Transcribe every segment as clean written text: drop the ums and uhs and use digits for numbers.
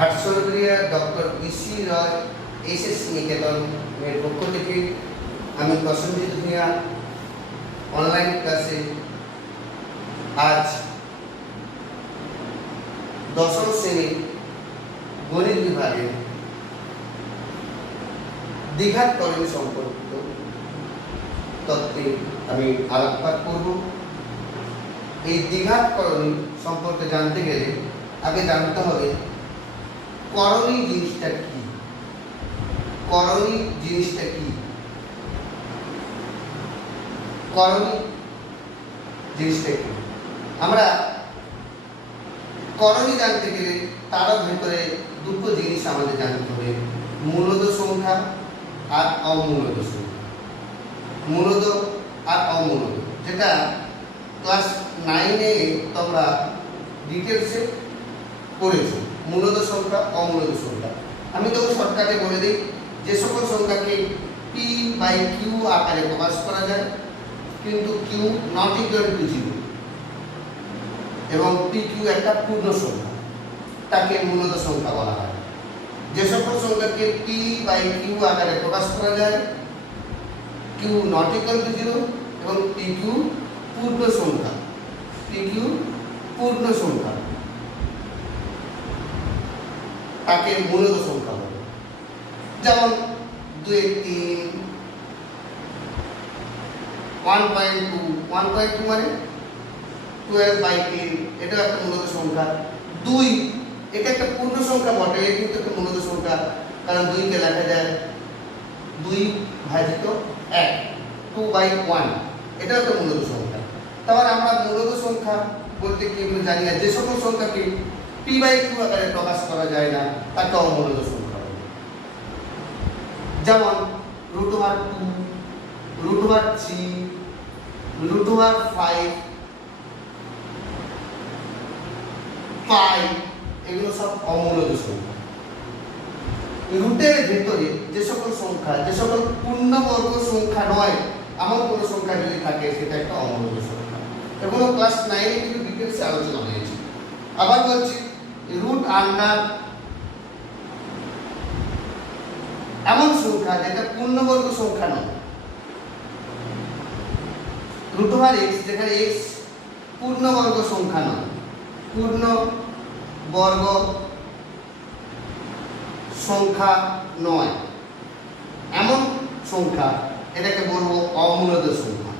ঘাটশোলগড়িয়া doctor পিসি রয় SSC নিকেতনের পক্ষ থেকে আমি প্রসেনজিৎ ভূঁইয়া অনলাইন ক্লাসে আজ দশম শ্রেণীর গণিত বিভাগে দ্বিঘাত করণ সম্পর্কিত তত্ত্বে আমি আলোকপাত করব। এই দ্বিঘাত করণ সম্পর্কে জানতে গেলে আগে জানতে হবে করণী জিনিসটা কি। করণী জিনিসটা কি? করণী জিনিসটা কি? আমরা করণী জানতে গেলে তার ভেতরে দুটো জিনিস আমাদের জানতে হবে, মূলদ সংখ্যা আর অমূলদ সংখ্যা। মূলদ আর অমূলদ, যেটা ক্লাস 9-এ তোমরা ডিটেলসে পড়েছো। মূলদ সংখ্যা, অমূলদ সংখ্যা। আমি তো শর্টকাটে বলে দিই, যে সকল সংখ্যাকে পি বাই কিউ আকারে প্রকাশ করা যায় কিন্তু কিউ নট ইকুয়াল টু 0 এবং পি কিউ একটা পূর্ণ সংখ্যা, তাকে মূলদ সংখ্যা বলা হয়। যে সকল সংখ্যাকে পি বাই কিউ আকারে প্রকাশ করা যায়, কিউ নট ইকুয়াল টু 0 এবং পি কিউ পূর্ণ সংখ্যা, পি কিউ পূর্ণ সংখ্যা, তাকে মূলদ সংখ্যা বলে। যেমন 2, 3, 1.2, 1.2 মানে 12/10, এটা একটা মূলদ সংখ্যা। 2 এটা একটা পূর্ণ সংখ্যা বটে, কিন্তু একটা মূলদ সংখ্যা, কারণ 2 কে লেখা যায় 2 ভাজিত 1, 2/1, এটা একটা মূলদ সংখ্যা। তাহলে আমরা মূলদ সংখ্যা বলতে কি জানি, যে সকল সংখ্যাকে পি বাই কিউ আকারে প্রকাশ করা যায় না তাকে অমূলদ সংখ্যা বলে। যেমন √2, √3, √5, পাই, এগুলো সব অমূলদ সংখ্যা। রুটের ভেতরে যে সকল সংখ্যা, যে সকল পূর্ণবর্গ সংখ্যা নয় এমন কোনো সংখ্যা যদি থাকে, সেটা একটা অমূলদ সংখ্যা। এগুলো ক্লাস 9-এ কিন্তু ডিটেইলসে আলোচনা হয়েছে। আবার বলছি, রুট আন্ডার এমন সংখ্যা যেটা পূর্ণবর্গ সংখ্যা নয়। √x, যেখানে x পূর্ণবর্গ সংখ্যা নয়, পূর্ণ বর্গ সংখ্যা নয় এমন সংখ্যা, এটাকে বলবো অমূলদ সংখ্যা।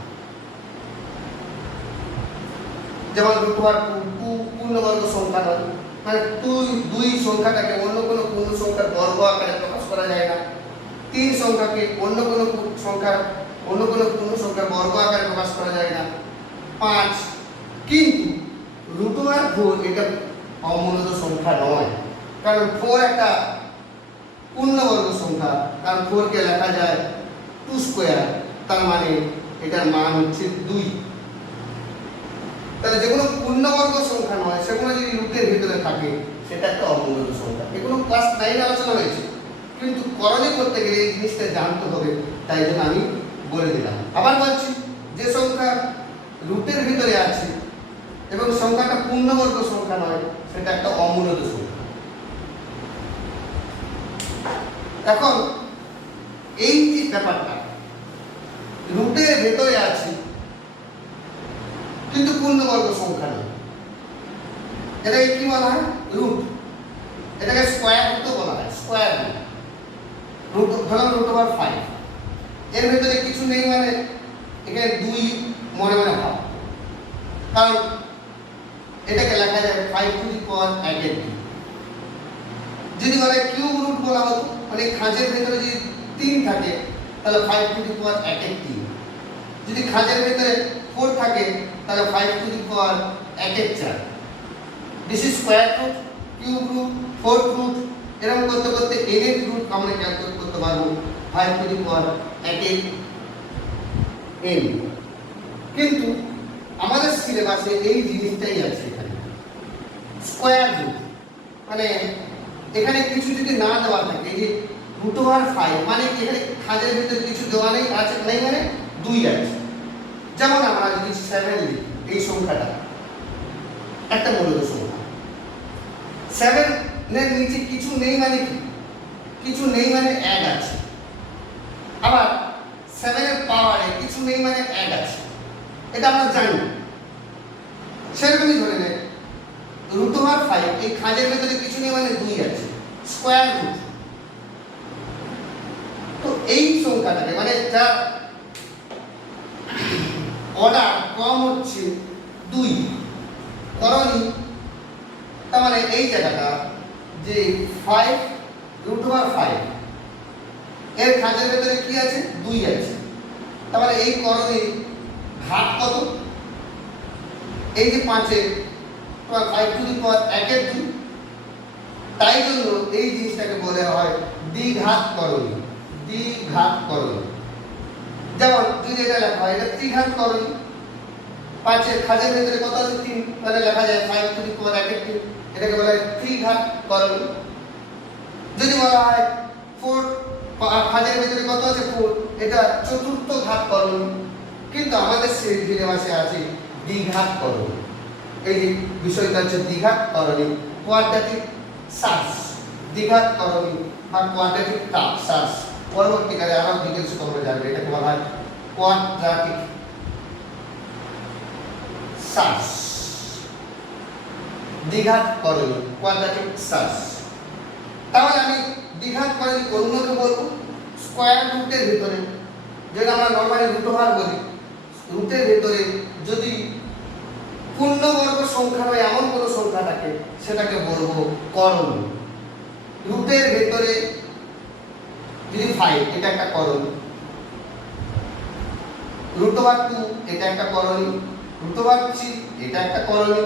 যেমন √2 পূর্ণবর্গ সংখ্যা নয়, মানে 2 সংখ্যাটাকে অন্য কোনো পূর্ণ সংখ্যার বর্গ আকারে প্রকাশ করা যায় না। 3 সংখ্যাকে অন্য কোনো পূর্ণ সংখ্যার বর্গ আকারে প্রকাশ করা যায় না। 5 কিন্তু √4 এটা অমূলদ সংখ্যা নয়, কারণ 4 একটা পূর্ণবর্গ সংখ্যা, কারণ 4 কে লেখা যায় 2 স্কয়ার, তার মানে এটার মান হচ্ছে 2। তাহলে যেগুলো পূর্ণবর্গ সংখ্যা নয় সেগুলো যদি রুটের ভিতরে থাকে, সেটা একটা অমূলদ সংখ্যা। এগুলো ক্লাস 9-এ আলোচনা হয়েছে, কিন্তু করণী করতে গেলে এই জিনিসটা জানতে হবে, তাই জন্য আমি বলে দিলাম। আবার বলছি, যে সংখ্যা রুটের ভিতরে আছে এবং সংখ্যাটা পূর্ণবর্গ সংখ্যা নয়, সেটা একটা অমূলদ সংখ্যা। এখন এই যে ব্যাপারটা রুটের ভেতরে আছে কিন্তু পূর্ণবর্গ সংখ্যা নয়, এটাকে কি বলা হয়? রুট। এটাকে স্কয়ার রুটও বলা হয়, স্কয়ার রুট। ধরুন √5, এর ভেতরে কিছু নেই, মানে এখানে 2 মনে মনে ভাব, কারণ এটাকে লেখা যায় 5⁻1 যদি বলে কিউব রুট বলা হতো, মানে খাঁজের ভেতরে যদি 3 থাকে তাহলে 5⁻1 যদি খাঁজের ভেতরে 4 থাকে তাহলে 5⁻1 this is square root, cube root, fourth root. এরকম করতে করতে nth রুট আমরা ক্যালকুলেট করতে পারবো 5⁻n। কিন্তু আমাদের সিলেবাসে এই জিনিসটাই আছে, এখানে স্কয়ার রুট, মানে এখানে কিছু যদি না দেওয়া থাকে, এই যে √5 মানে এখানে খাঁজের ভিতরে কিছু দেওয়া নেই, আছে নেই মানে 2 আছে। যেমন আমরা যদি 7 লিখি, এই সংখ্যাটা একটা মূলদ সংখ্যা, 7 এর নিচে কিছু নেই মানে কি? কিছু নেই মানে এক আছে। আবার 7 এর পাওয়ারে কিছু নেই মানে এক আছে, এটা আমরা জানি। সেরকমই ধরে নেই √5 এই খাঁজের ভেতরে কিছু নেই মানে 2 আছে, স্কয়ার রুট। তো এই সংখ্যাটাকে মানে যা অর্ডার কম হচ্ছে 2 করণী, তার মানে এই জায়গাটা যে 5 √5 এর খাঁজের ভেতরে কি আছে? 2 আছে। তার মানে এই করণীর ঘাত কত? এই যে 5 এর তোমার 5 টু দি পাওয়ার 1 এর 2, তাই জন্য এই জিনিসটাকে বলা হয় দ্বিঘাত করণী। দ্বিঘাত করণী, যেমন যদি এটা লেখা হয় এটা ত্রিঘাত করণী। 5 এর খাঁজের ভেতরে কত আছে? 3, তাহলে লেখা যায় 5 টু দি পাওয়ার 1 এর 2, এটাকে বলা হয় ত্রিঘাত করণী। যদি বলা হয় 4 খাঁজের ভেতরে কত আছে? 4, এটা চতুর্থ ঘাত করণী। কিন্তু আমাদের সিলেবাসে আছে দ্বিঘাত করণী। এই যে বিষয়টা হচ্ছে দ্বিঘাত করণী, কোয়াড্রেটিক সার্চ, দ্বিঘাত করণী বা কোয়াড্রেটিক সার্চ। পরবর্তীকালে আরো ডিটেইলস তোমরা জানবে, এটাকে বলা হয় কোয়াড্রেটিক সার্চ, দ্বিঘাত করণী, কোয়াড্রেটিক সার্চ। তাহলে আমি দ্বিঘাত করণী কোনগুলোকে বলবো? স্কয়ার রুটের ভিতরে, যেটা আমরা নরমালি √5 বলি, রুটের ভিতরে যদি পূর্ণবর্গ সংখ্যা বা এমন কোনো সংখ্যা থাকে সেটাকে বলবো করণী। রুটের ভেতরে যদি 5 এটা একটা করণী, √2 এটা একটা করণী, √3 এটা একটা করণী।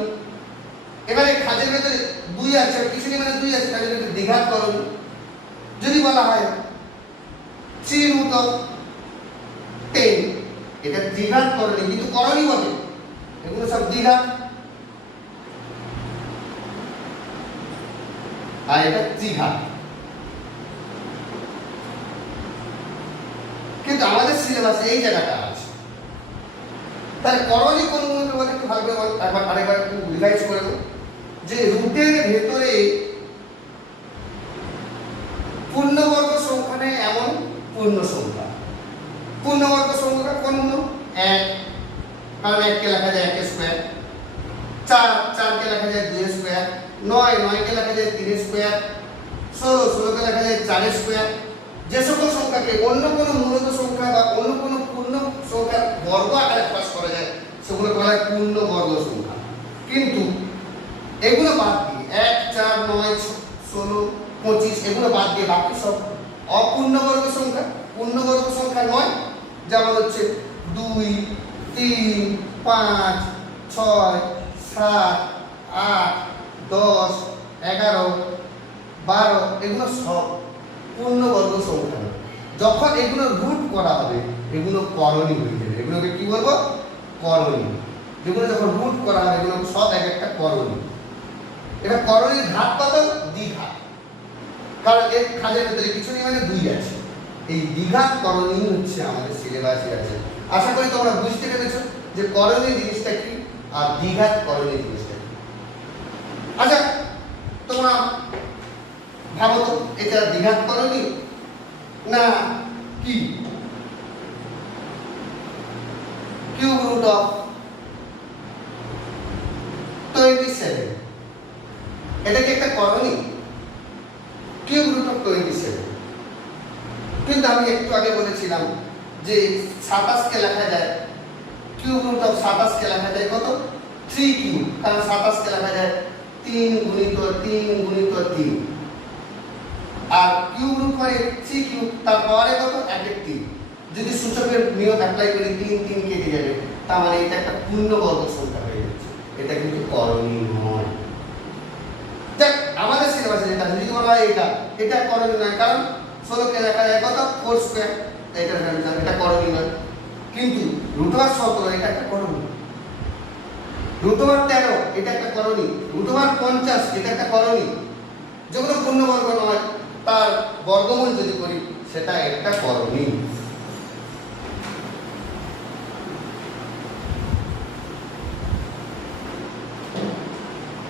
এবারে খাঁজের ভেতরে 2 আছে, কিছু নেই মানে 2 আছে, তাহলে এটা দ্বিঘাত করণী। যদি বলা হয় 3√10 এটা দ্বিঘাত করণী, কিন্তু করণী বলে, এগুলো সব দ্বিঘাত। আর এটা ত্রিঘাত। কিন্তু আমাদের সিলেবাসে এই জায়গাটা আছে। তাহলে করণী কোনগুলোকে বলে একটু ভালো করে আরেকবার একটু রিভাইজ করে দেবো, যে রুটের ভেতরে পূর্ণবর্গ সংখ্যা নেই এমন পূর্ণ সংখ্যা। পূর্ণবর্গ সংখ্যা কোনগুলো? 1, কারণ 1 কে লেখা যায় 1 স্কয়ার, 4 কে লেখা যায় 2 স্কয়ার, 9 কে লেখা যায় 3 স্কয়ার, 16 কে লেখা যায় 4 স্কয়ার। যে সকল সংখ্যাকে অন্য কোনো মূলত সংখ্যা বা অন্য কোনো পূর্ণ সংখ্যার বর্গ আকারে প্রকাশ করা যায় সেগুলো বলা হয় পূর্ণবর্গ সংখ্যা। কিন্তু এগুলো বাদ দিয়ে 1, 4, 9, 16, 25 এগুলো বাদ দিয়ে বাকি সব অপূর্ণবর্গ সংখ্যা। পূর্ণবর্গ সংখ্যা নয়, যেমন হচ্ছে 2, 3, 5, 6, 7, 8, 10, 11, 12 এগুলো সব পূর্ণবর্গ সংখ্যা। যখন এগুলো রুট করা হবে এগুলো করণী হয়ে যাবে। এগুলোকে কি বলবো? করণী। যেগুলো যখন রুট করা হবে এগুলো সব এক একটা করণী। এটা করণীর ঘাত কত? দ্বিঘাত, কারণ এর খাঁজের ভেতরে কিছু নেই মানে 2 আছে। এই দ্বিঘাত করণী হচ্ছে আমাদের সিলেবাসে আছে। আশা করি তোমরা বুঝতে পেরেছো যে করণী জিনিসটা কি আর দ্বিঘাত করণী জিনিসটা কি। আচ্ছা তোমরা ভাবো তো এটা দ্বিঘাত করণী না কি? কিউব রুট অফ 27 এটা কি একটা করণী? Cube root of 27। কিন্তু আমি একটু আগে বলেছিলাম যে 27 কে লেখা যায়, কিউব রুট অফ 27 কে লেখা যায় কত? 3 কিউব, কারণ 27 কে লেখা যায় 3 গুণিত 3 গুণিত 3। আর কিউব রুট মানে 3 কিউব, তার পাওয়ারে কত? 1 এর 3। যদি সূচকের নিয়ম অ্যাপ্লাই করি 3 3 কেটে যাবে, তার মানে এটা একটা পূর্ণবর্গ সংখ্যা হয়ে যাচ্ছে। এটা কিন্তু করণী নয়। দেখ আমাদের সিলেবাসে যেটা যদি বলা হয় এটা করণী নয়, কারণ 16 কে লেখা যায় কত? 4 স্কয়ার, এটা করণী নয়। কিন্তু √17 এটা একটা করণী, √13 এটা একটা করণী, √50 এটা একটা করণী। যেগুলো পূর্ণবর্গ নয় তার বর্গমূল যদি করি সেটা একটা করণী।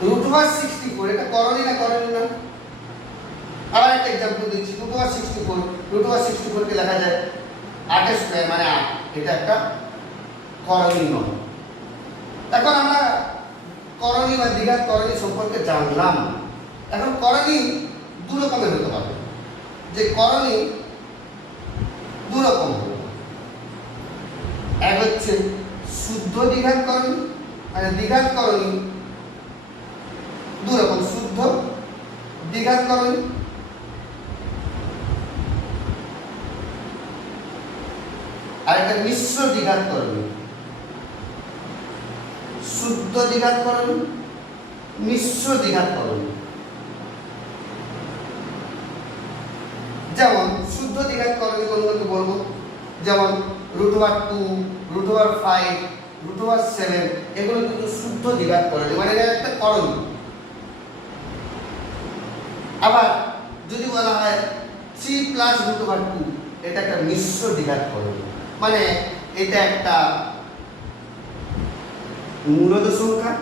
√64 এটা করণী না করণী না? আবার একটা एग्जांपल দিচ্ছি √64 কে লেখা যায় 8 এর স্কয়ার মানে 8, এটা একটা করণী নয়। এখন আমরা করণী বা দ্বিঘাত করণী সম্পর্কে জানলাম। এখন করণী দু রকমের হতে পারে, যে করণী দু রকম হবে। এক হচ্ছে শুদ্ধ দ্বিঘাত করণী, মানে দ্বিঘাত করণী দু রকম, শুদ্ধ দ্বিঘাত করণী আর একটা মিশ্র দ্বিঘাত করণী। শুদ্ধ দ্বিঘাত করণী, মিশ্র দ্বিঘাত করণী। যেমন শুদ্ধ দ্বিঘাত করণী কোনগুলোকে বলবো, যেমন √2, √5, √7 এগুলো কিন্তু শুদ্ধ দ্বিঘাত করণী, মানে এটা একটা করণী। আবার যদি বলা হয় 3 + √2, এটা একটা মিশ্র দ্বিঘাত করণী, মানে এটা একটা মূলদ সংখ্যা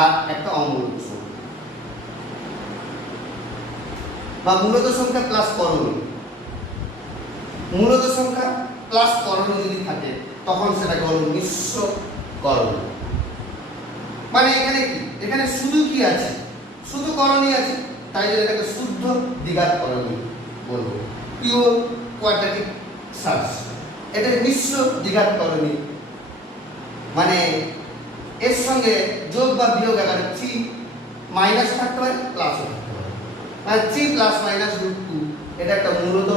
আর একটা অমূলদ সংখ্যা, বা মূলদ সংখ্যা প্লাস করণী। মূলদ সংখ্যা প্লাস করণী যদি থাকে তখন সেটাকে বলবো মিশ্র করণী। মানে এখানে কি, এখানে শুধু কি আছে, শুধু করণী আছে, তাই জন্য এটাকে শুদ্ধ দ্বিঘাত করণী বলবো, পিওর কোয়াড্রেটিক সার্চ। এটা মিশ্র দ্বিঘাত করণী, মানে এর সঙ্গে যোগ বা বিয়োগ আকারে 3 মাইনাস থাকতে পারে, প্লাসও থাকতে পারে। মানে 3 + -√2 এটা একটা মূলদ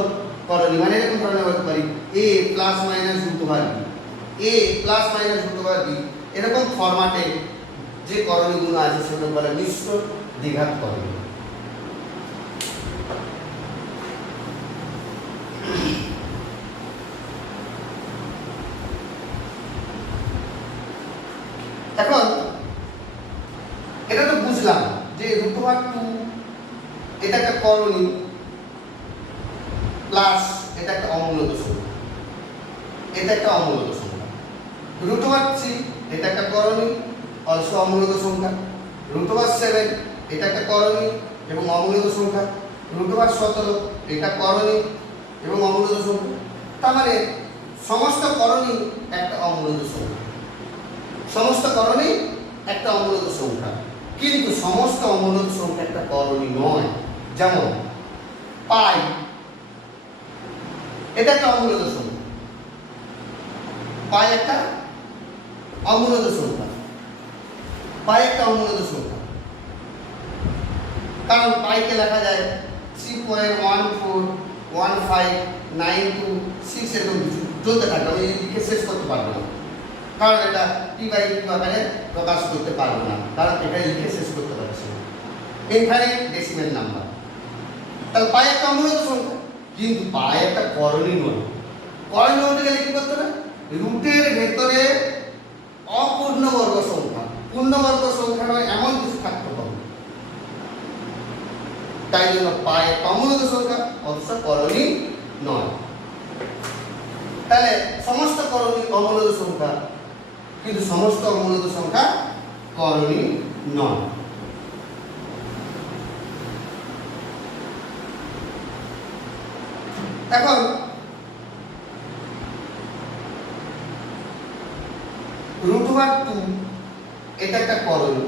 করণী, মানে এরকম ধরনের বলতে পারি a + -√2 a + -√2 এরকম ফরম্যাটে যে করণীগুলো আছে সেগুলো বলে মিশ্র দ্বিঘাত করণী। এখন এটা তো বুঝলাম যে √2 এটা একটা করণী প্লাস এটা একটা অমূলদ সংখ্যা, এটা একটা অমূলদ সংখ্যা। √3 এটা একটা করণী অলসো অমূলদ সংখ্যা। √7 এটা একটা করণী এবং অমূলদ সংখ্যা। √17 এটা করণী এবং অমূলদ সংখ্যা। তার মানে সমস্ত করণী একটা অমূলদ সংখ্যা, সমস্ত করণী একটা অমূলদ সংখ্যা, কিন্তু সমস্ত অমূলদ সংখ্যা একটা করণী নয়। যেমন পাই, এটা একটা অমূলদ সংখ্যা, পাই একটা অমূলদ সংখ্যা, পাই একটা অমূলদ সংখ্যা, কারণ পাইকে লেখা যায় 3.141592 এরকম কিছু চলতে থাকবে, আমি লিখে শেষ করতে পারবো না, কারণ এটা p/q আকারে প্রকাশ করতে পারবো না, কারণ এটা লিখে শেষ করতে পারছি না। Infinite decimal number. তাহলে পাই একটা অমূলদ সংখ্যা, কিন্তু পাই একটা করণী নয়। করণী বলতে গেলে কি করতে হবে, রুটের ভেতরে অপূর্ণবর্গ সংখ্যা, পূর্ণবর্গ সংখ্যা নয় এমন কিছু থাকতে হবে। তাই জন্য পাই একটা অমূলদ সংখ্যা, অথচ করণী নয়। তাহলে সমস্ত করণী অমূলদ সংখ্যা, কিন্তু সমস্ত অমূলদ সংখ্যা করণী নয়। এখন √2 এটা একটা করণী,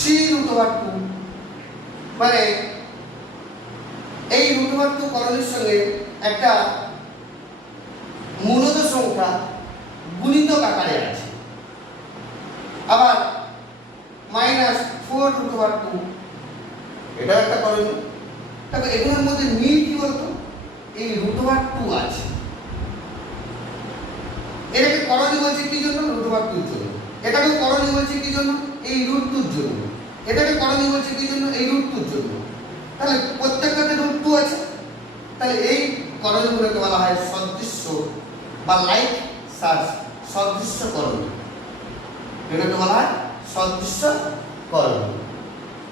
3√2 মানে এই √2 করণীর সঙ্গে একটা মূলদ সংখ্যা গুণিতক আকারে আছে। আবার -4√2 এটা একটা করণী। তবে এগুলোর মধ্যে মিল কি বলতো, এই √2 আছে, এটাকে করণী বলছে কি জন্য, √2 জন্য। এটাকে করণী বলছে কি জন্য, এই √2 জন্য। এটাকে করণী বলছে কি জন্য, এই √2 জন্য। তাহলে প্রত্যেকটাতে √2 আছে, তাহলে এই করণীগুলোকে বলা হয় সদৃশ্য বা লাইক সার্চ, সদৃশ্য করণী। এটাকে বলা হয় সদৃশ্য করণী,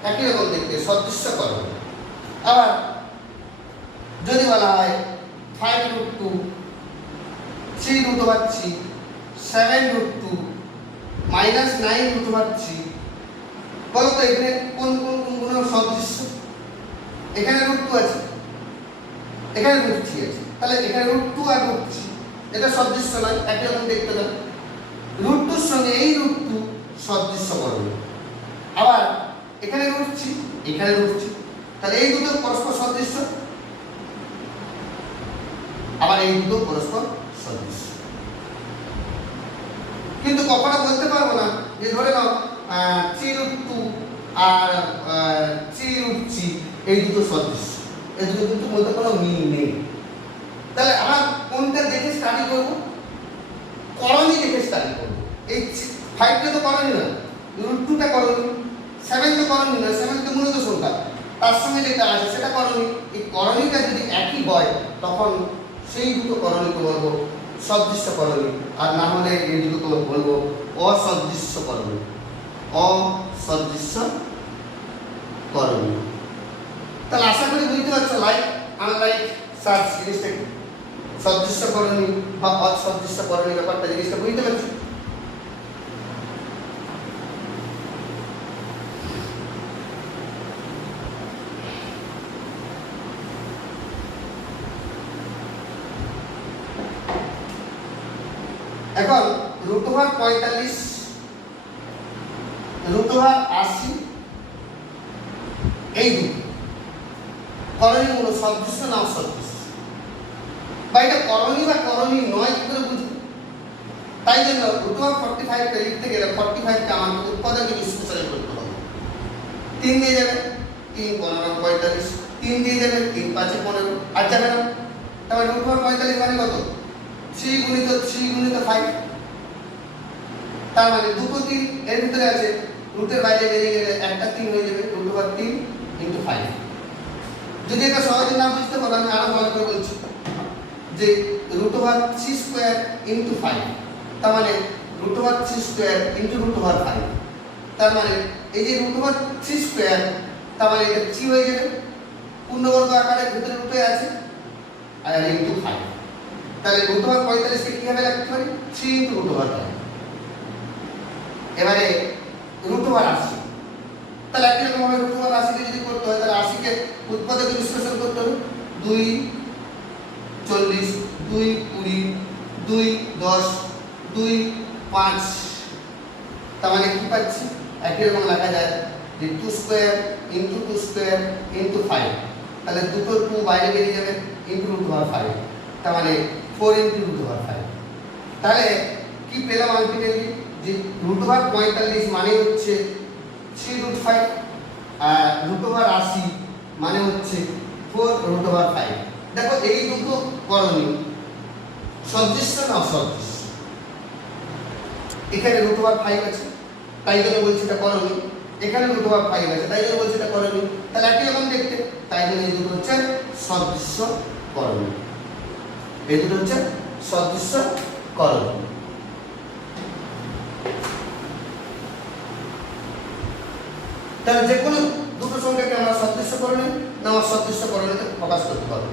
একই রকম দেখতে সদৃশ্য করণী। আবার যদি বলা হয় 5√2, 3√3, 7√2, -9√3 বলো তো এখানে কোন কোন কোনগুলো সদৃশ্য? এখানে √2 আছে, এখানে √3 আছে, তাহলে এখানে √2 আর √3 এটা সদৃশ্য নয়, একই রকম দেখতে দাও। √2 এর সঙ্গে এই √2 সদৃশ্য করবে, আবার এখানে √3 এখানে √3, তাহলে এই দুটো পরস্পর সদৃশ্য, আবার এই দুটো পরস্পর সদৃশ্য। কিন্তু কখনো বলতে পারবো না যে ধরে নাও 3√2 আর 3√3 এই দুটো সদৃশ্য, এই দুটো কিন্তু মধ্যে কোনো মিল নেই। তাহলে আমরা কোনটা দেখে স্টাডি করব? করণী দেখে স্টাডি করব। এই 5টা তো করণী না, √2টা করণী, 7 তো করণী না, 7 তো মূলত সংখ্যা, তার সঙ্গে যেটা আছে সেটা করণী। এই করণীটা যদি একই হয় তখন সেই দুটো করণীকে বলবো সদৃশ্য করণী, আর না হলে এই দুটোকে বলবো অসদৃশ্য করণী, অসদৃশ্য করণী। তাহলে আশা করি বুঝতে পারছো লাইক আনলাইক সার্চ জিনিসটা কি, সদৃশ্য করণী বা অসদৃশ্য করণী ব্যাপারটা জিনিসটা বুঝতে পারছো? এখন √45 √80 এই দুটো করণীগুলো সদৃশ্য না অসদৃশ্য, বা এটা করণী বা করণী নয় কি করে বুঝবো? তাই জন্য √45 কে লিখতে গেলে 45 কে আমাকে উৎপাদকে বিশ্লেষণ করতে হবে। 3 দিয়ে যাবে 3 15 45, 3 দিয়ে যাবে 3 5 15, আর যাবে না। তাহলে √45 মানে কত? 3 গুণিত 3 গুণিত 5, তার মানে দুটো 3 এর ভিতরে আছে, রুটের বাইরে বেরিয়ে গেলে একটা 3 হয়ে যাবে, √3 × 5। যদি এটা সহজে না বুঝতে পারো আমি আরো ভালো করে বলছি যে √3² × 5, তার মানে √3² × √5, তার মানে এই যে √3², তার মানে এটা 3 হয়ে যাবে, পূর্ণবর্গ আকারের ভিতরে রুটে আছে, আর × 5, তাহলে √45 কে কিভাবে লিখতে পারি? 3 × √5। এবারে √80, তাহলে একই রকম ভাবে √80 কে যদি করতে হয় তাহলে 80 কে উৎপাদকে বিশ্লেষণ করতে হবে। 2 40, 2 20, 2 10, 2 5, তার মানে কি পাচ্ছি? একই রকম লেখা যায় যে 2² × 2² × 5, তাহলে দুটো 2 বাইরে বেরিয়ে যাবে × √5, তার মানে 4 × √5। তাহলে কি পেলাম আলটিমেটলি? যে √45 মানে হচ্ছে 3√5 আর √80 মানে হচ্ছে 4√5। দেখো এই দুটো করণী সদৃশ্য না অসদৃশ্য? এখানে √5 আছে তাই জন্য বলছি এটা করণী, এখানে √5 আছে তাই জন্য বলছি এটা করণী, তাহলে একই রকম দেখতে, তাই জন্য এই দুটো হচ্ছে সদৃশ্য করণী, এই দুটো হচ্ছে সদৃশ্য করণী। তাহলে যে কোনো দুটো সংখ্যাকে আমরা সদৃশ্য করণী না অসদৃশ্য করণীতে প্রকাশ করতে পারবো।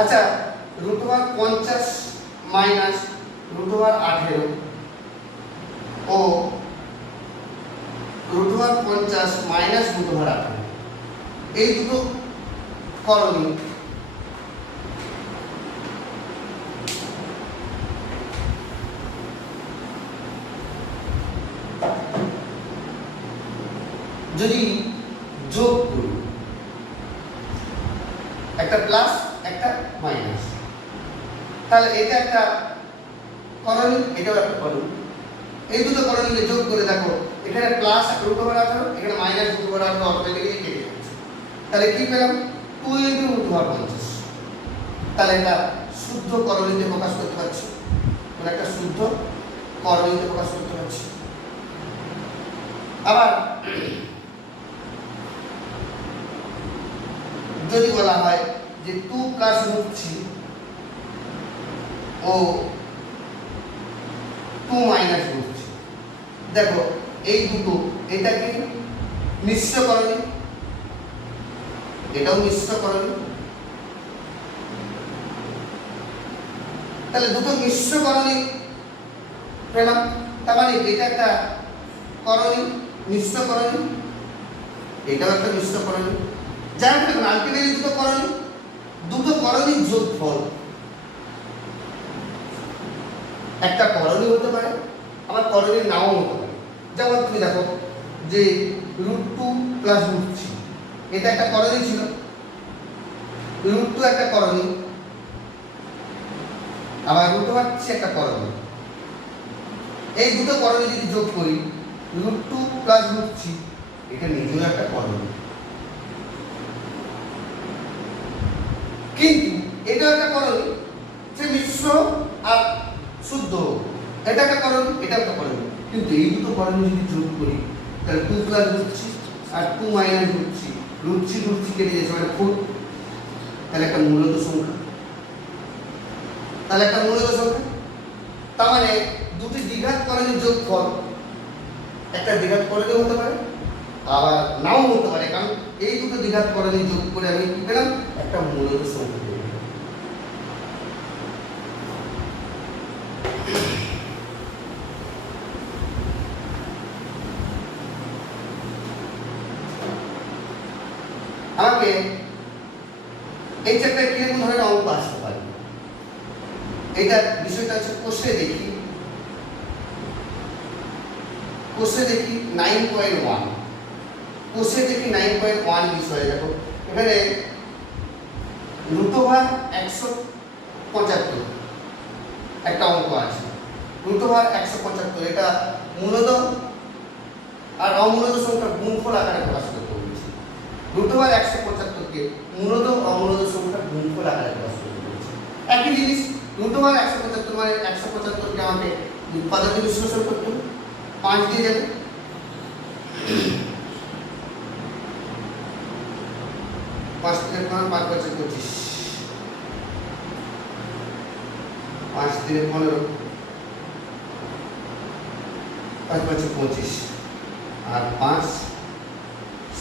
আচ্ছা, √50 মাইনাস √18 ও √50 মাইনাস √18 এই দুটো করণী যদি যোগ করি, একটা প্লাস একটা মাইনাস, তাহলে এটা একটা করণী, এটাও একটা করণী। এই দুটো করণীকে যোগ করে দেখো, এখানে প্লাস √18, এখানে মাইনাস √18 অটোমেটিক্যালি কেটে যাচ্ছে, তাহলে কি পেলাম? 2 × √50। তাহলে এটা শুদ্ধ করণীতে প্রকাশ করতে পারছি, মানে একটা শুদ্ধ করণীতে প্রকাশ করতে পারছি। আবার যদি বলা হয় যে 2 + √3 ও 2 - √3, দেখো এই দুটো, এটা কি মিশ্র করণী, এটাও মিশ্র করণী, তাহলে দুটো মিশ্র করণী পেলাম, তার মানে এটা একটা করণী মিশ্র করণী, এটাও একটা মিশ্র করণী। যাই হোক আলটিমেটলি দুটো করণীর যোগফল। একটা করণী হতে পারে, আবার করণী নাও হতে পারে। যেমন তুমি দেখো যে √2 + √3, এটা একটা করণী ছিল, √2 একটা করণী, আবার √3 একটা করণী। এই দুটো করণী যদি যোগ করি, √2 + √3, এটা নিজেও একটা করণী। কিন্তু এটা একটা করণী, সে মিশ্র আর শুদ্ধ, এটা একটা করণী, এটা একটা করণী। কিন্তু এই দুটো করণী যদি যোগ করি, তাহলে 2 + √3 আর 2 - √3, √3 কেটে যাচ্ছে, মানে 4, তাহলে একটা মূলত সংখ্যা। তার মানে দুটি দ্বিঘাত করণীর যোগফল একটা দ্বিঘাত করণী হতে পারে, আবার নাও হতে পারে, কারণ এই দুটো দ্বিঘাত করণী যোগ করে আমি কি পেলাম, একটা মূলত সংখ্যা পেলাম। আমাকে এই চ্যাপ্টারে কিরকম ধরনের অঙ্ক আসতে পারে, এইটা বিষয়টা হচ্ছে কোষে দেখি 9.1, কোষে দেখি 9.1 বিষয়ে। দেখো এখানে √175 একটা অঙ্ক আছে, √175, এটা মূলত আর অমূলত সংখ্যার গুণফল আকারে প্রকাশ করতে বলেছি। √175 কে মূলত অমূলত সংখ্যার গুণফল আকারে প্রকাশ করতে বলেছি। একই জিনিস, √175 মানে 175 কে আমাকে উৎপাদকে বিশ্লেষণ করতে হবে, 5 দিয়ে যাবে, 5 × 5 = 25, 5 × 15, 5 × 25, আর 5 ×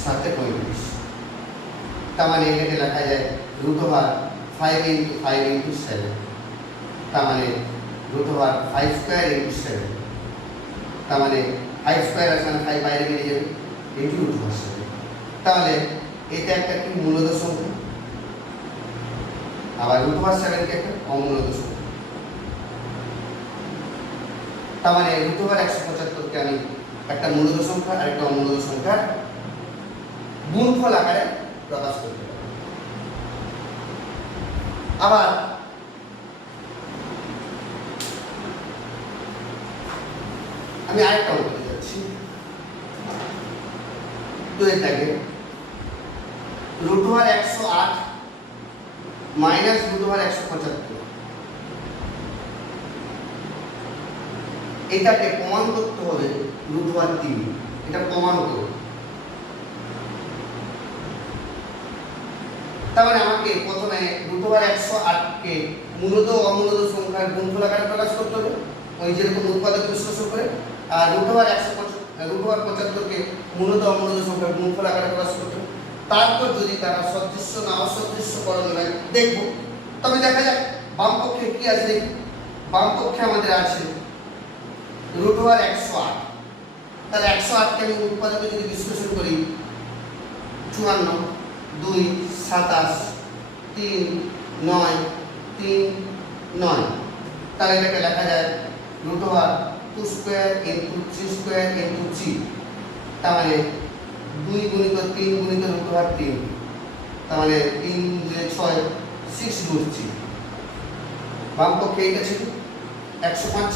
7 = 35। তার মানে এখানে লেখা যায় √5 × 5 × 7, তার মানে √5² × 7, তার মানে 5² আছে, 5 বাইরে বেরিয়ে যাবে, এটি √7। তাহলে এটা একটা কি মূলত সংখ্যা, আবার √7 কে একটা অমূলত সংখ্যা। তার মানে √175 কে আমি একটা মূলত সংখ্যা আর একটা অমূলত সংখ্যার গুণফল আকারে প্রকাশ করতে পারি। আবার আমি আরেকটা অঙ্ক দিতে যাচ্ছি, তো এটাকে √108 - √175, এটাকে প্রমাণ করতে হবে √3, এটা প্রমাণ করব। তার মানে আমাকে প্রথমে √108 কে মূলত অমূলত সংখ্যার গুণফল আকারে প্রকাশ করতে হবে, ওই যেরকম উৎপাদক বিশ্লেষণ করে, আর √175 কে মূলত অমূলত সংখ্যার গুণফল আকারে প্রকাশ করতে হবে। তারপর যদি তারা সদৃশ্য না অসদৃশ্য করণী হয় দেখব। তবে দেখা যাক বাম পক্ষে কি আছে। বাম পক্ষে আমাদের আছে √108, তাহলে 108 কে আমি উৎপাদকে যদি বিশ্লেষণ করি, 54, 2, 27, 3, 9, 3, 9, তাহলে এটাকে লেখা যায় √2² × 3² × 3, তার মানে 2 × 3 × √3, তার মানে 3 × 2 = 6, 6 √3। বাম পক্ষে এইটা ছিল 105।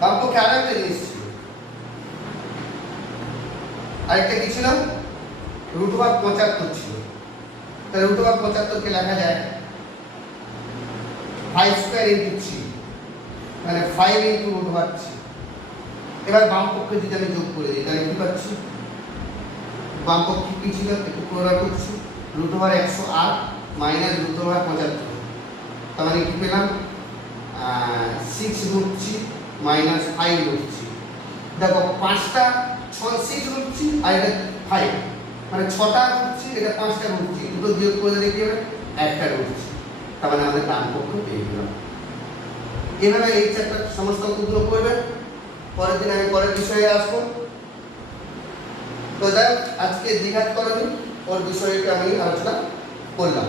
বাম পক্ষে আরেকটা জিনিস ছিল, আরেকটা কি ছিল, √75 ছিল। তাহলে √75 কে লেখা যায় 5² × 3, মানে 5 × √3। এবার বাম পক্ষে যদি আমি যোগ করে দিই, তাহলে কি পাচ্ছি, বাম পক্ষে কি ছিল একটু পুনরায় করছি, √108 - √75, তার মানে কি পেলাম, 6 √3 - 5 √3। দেখো 5টা 6 √3 আর এটা 5, মানে 6টা √3, এটা 5টা √3, দুটো যোগ করে দিলে কি হবে, একটা √3। তার মানে আমাদের ডান পক্ষ পেয়ে গেলাম। এভাবে এই চ্যাপ্টার সমস্ত অঙ্কগুলো করবেন। পরের দিন আমি পরের বিষয়ে আসবো। তো যাই হোক, আজকে দ্বিঘাত করণী ওর বিষয়টা আমি আলোচনা করলাম।